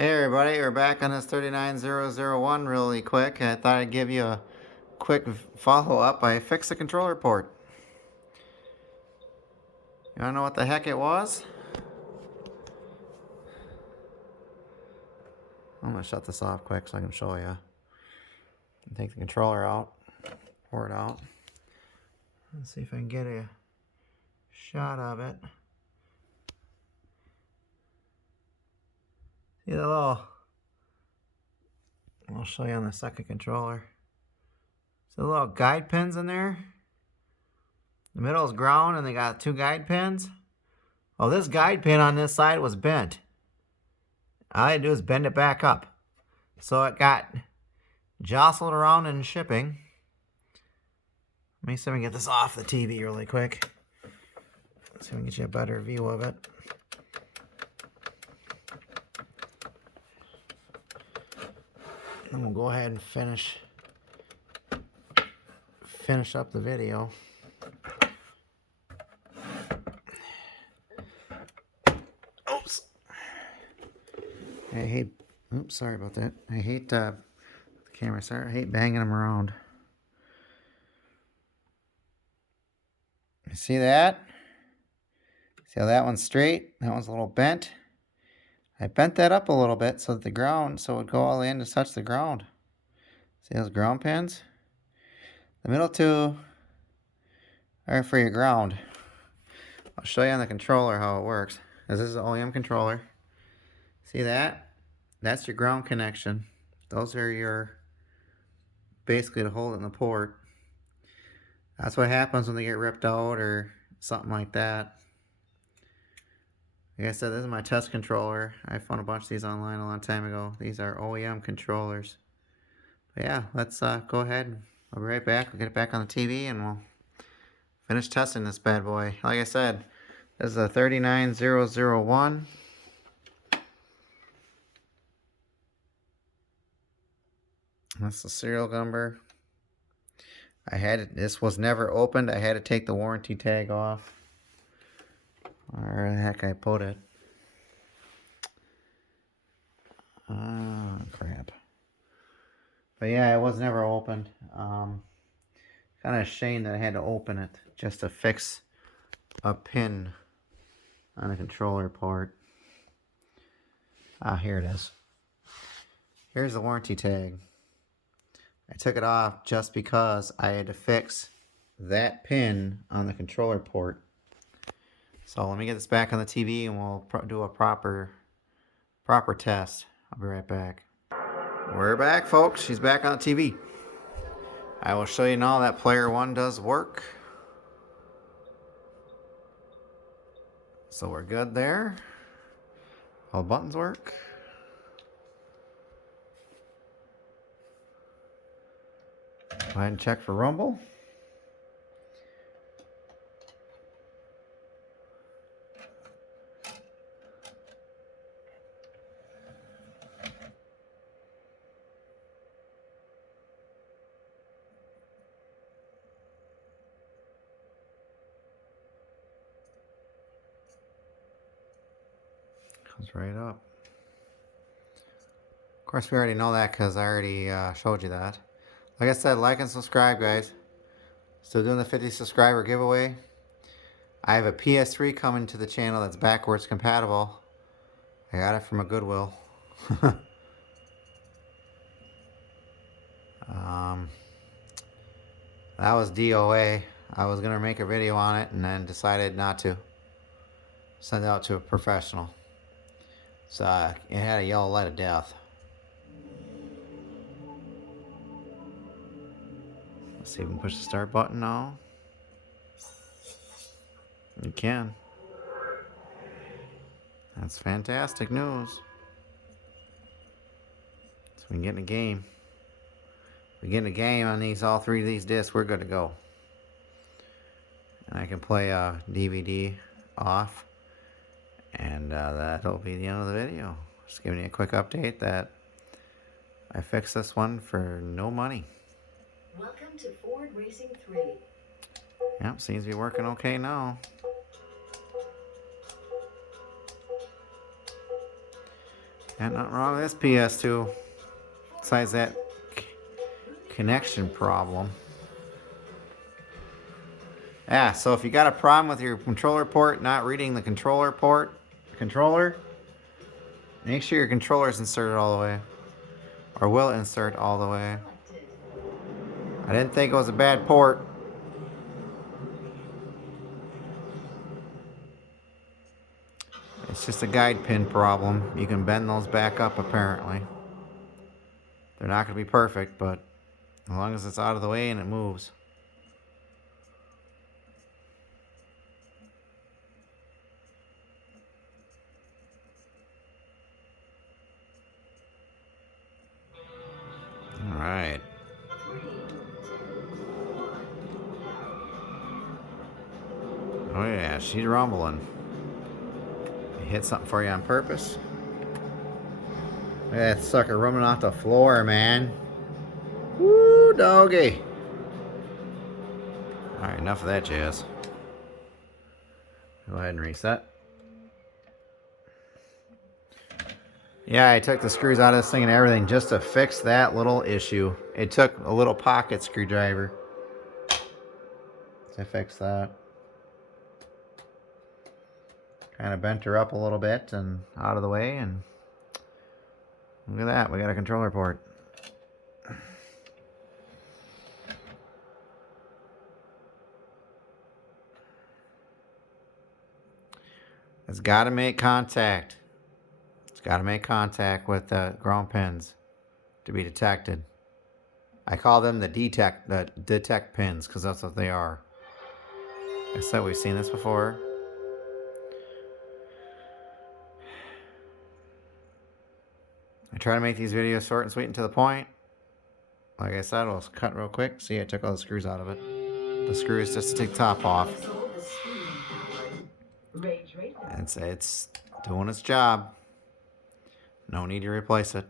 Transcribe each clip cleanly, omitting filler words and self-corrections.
Hey everybody, we're back on this 39001 really quick. I thought I'd give you a quick follow-up. I fixed the controller port. You wanna know what the heck it was? I'm gonna shut this off quick so I can show you. Take the controller out, pour it out. Let's see if I can get a shot of it. See the little, I'll show you on the second controller. See the little guide pins in there? The middle is ground and they got two guide pins. Oh, this guide pin on this side was bent. All I had to do is bend it back up. So it got jostled around in shipping. Let me see if I can get this off the TV really quick. Let's see if we can get you a better view of it. And we'll go ahead and finish up the video. Oops. Oops, sorry about that. I hate the camera. Sorry, I hate banging them around. You see that? See how that one's straight? That one's a little bent. I bent that up a little bit so that the ground, so it would go all in to touch the ground. See those ground pins? The middle two are for your ground. I'll show you on the controller how it works. This is an OEM controller. See that? That's your ground connection. Those are your, basically to hold it in the port. That's what happens when they get ripped out or something like that. Like I said, this is my test controller. I found a bunch of these online a long time ago. These are OEM controllers. But yeah, let's go ahead and I'll be right back. We'll get it back on the TV and we'll finish testing this bad boy. Like I said, this is a 39001. That's the serial number. This was never opened. I had to take the warranty tag off. Where the heck I put it? Oh, crap. But yeah, it was never opened. Kind of a shame that I had to open it just to fix a pin on a controller port. Ah, here it is. Here's the warranty tag. I took it off just because I had to fix that pin on the controller port. So let me get this back on the TV and we'll do a proper test. I'll be right back. We're back, folks. She's back on the TV. I will show you now that player 1 does work. So we're good there. All buttons work. Go ahead and check for rumble. Comes right up. Of course, we already know that because I already showed you that. Like I said, like and subscribe, guys. Still doing the 50 subscriber giveaway. I have a PS3 coming to the channel that's backwards compatible. I got it from a Goodwill. That was DOA. I was going to make a video on it and then decided not to. Send it out to a professional. So it had a yellow light of death. Let's see if we can push the start button now. You can. That's fantastic news. So we can get in a game. If we get in a game on all three of these discs, we're good to go. And I can play a DVD off. And that'll be the end of the video. Just giving you a quick update that I fixed this one for no money. Welcome to Ford Racing 3. Yep, seems to be working okay now. And nothing wrong with this PS2. Besides that connection problem. Yeah, so if you got a problem with your controller port not reading the controller, make sure your controller is inserted all the way. Or will insert all the way. I didn't think it was a bad port. It's just a guide pin problem. You can bend those back up apparently. They're not going to be perfect, but as long as it's out of the way and it moves. All right. 3, 2, 1. Oh yeah, she's rumbling. You hit something for you on purpose? Look at that sucker rumbling off the floor, man. Woo, doggy. Alright, enough of that jazz. Go ahead and reset. Yeah, I took the screws out of this thing and everything just to fix that little issue. It took a little pocket screwdriver to fix that. Kind of bent her up a little bit and out of the way, and look at that, we got a controller port. It's got to make contact. It's got to make contact with the ground pins to be detected. I call them the detect pins because that's what they are. I said we've seen this before. I try to make these videos short and sweet and to the point. Like I said, I'll cut real quick. See, I took all the screws out of it. The screws just to take the top off. It's doing its job. No need to replace it.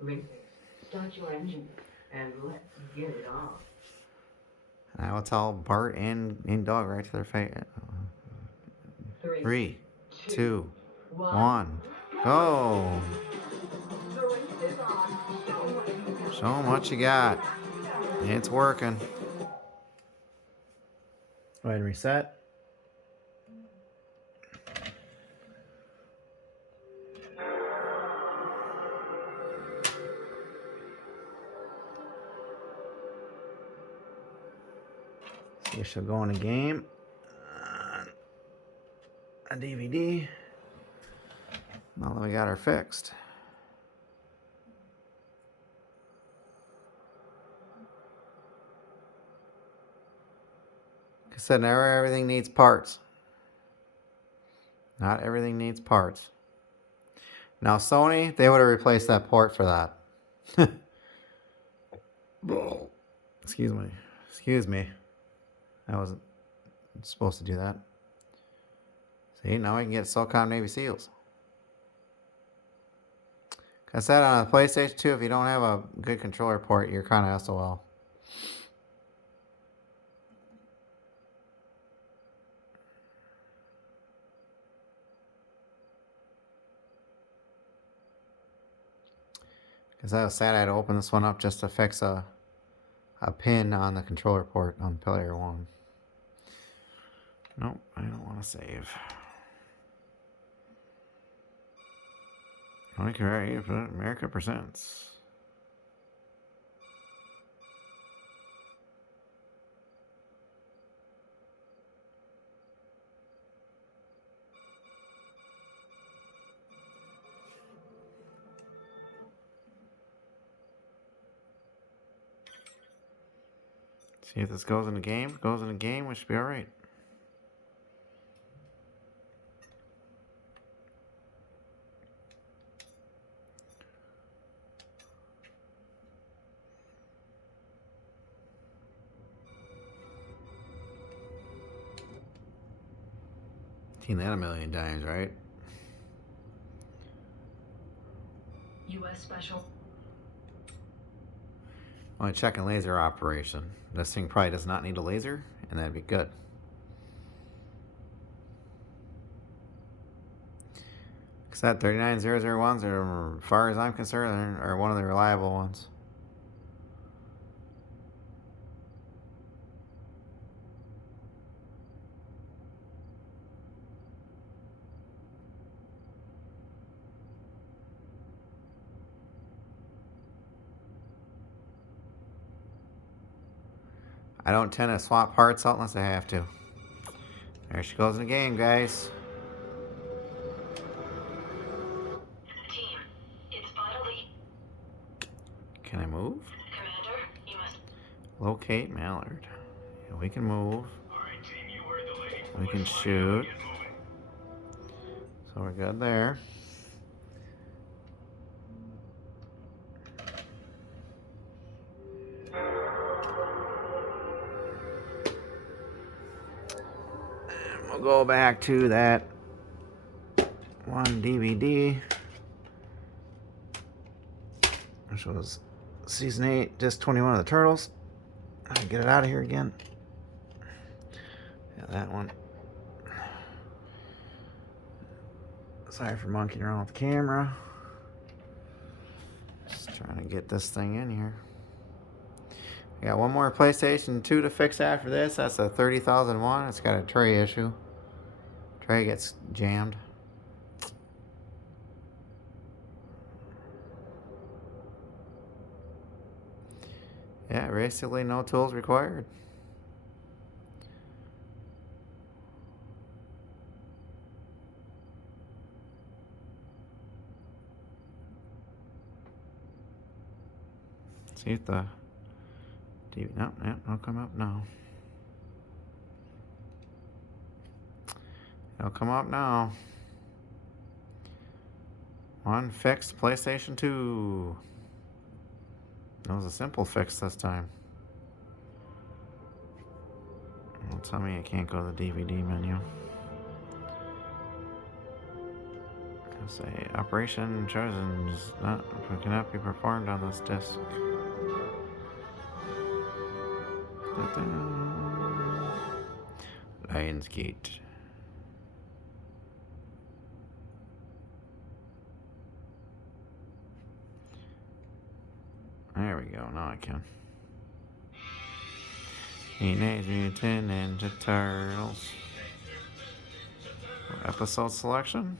Racers, start your engine and let's get it on. I will tell Bart and Dog right to their face. 3, 2, 1, go! Show them what you got. It's working. Go ahead and reset. See if she'll go in a game. A DVD. Now that we got her fixed. Like I said, never everything needs parts. Not everything needs parts. Now Sony, they would have replaced that port for that. Excuse me. Excuse me. I wasn't supposed to do that. See, now I can get SOCOM Navy SEALs. Like I said, on a PlayStation 2, if you don't have a good controller port, you're kind of SOL. Because I was sad I had to open this one up just to fix a pin on the controller port on player 1. Nope, I don't want to save. America Presents. See if this goes in the game. If it goes in the game, we should be alright. Seen that a million times, right? U.S. Special. Only checking laser operation. This thing probably does not need a laser, and that'd be good. Because that 39001s, are, as far as I'm concerned, are one of the reliable ones. I don't tend to swap parts out unless I have to. There she goes in the game, guys. Team, it's vital that Can I move? Commander, you must. Locate Mallard. Yeah, we can move. Alright, team, you heard the lady. We can Let's find shoot. out and get moving. So we're good there. And we'll go back to that one DVD, which was season 8, just 21 of the Turtles. I'll get it out of here again. Yeah, that one. Sorry for monkeying around with the camera. Just trying to get this thing in here. I got one more PlayStation 2 to fix after this. That's a 30,001. It's got a tray issue. Tray gets jammed. Yeah, basically no tools required. See if the TV, no, it'll come up now. It'll come up now. One fixed PlayStation 2. That was a simple fix this time. Don't tell me I can't go to the DVD menu. It'll say operation chosen cannot be performed on this disc. Lionsgate. There we go, now I can. Teenage Mutant Ninja Turtles. Episode selection?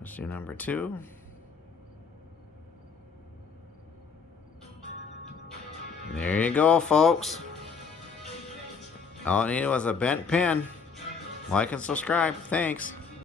Let's do number 2. There you go, folks. All I needed was a bent pin. Like and subscribe. Thanks.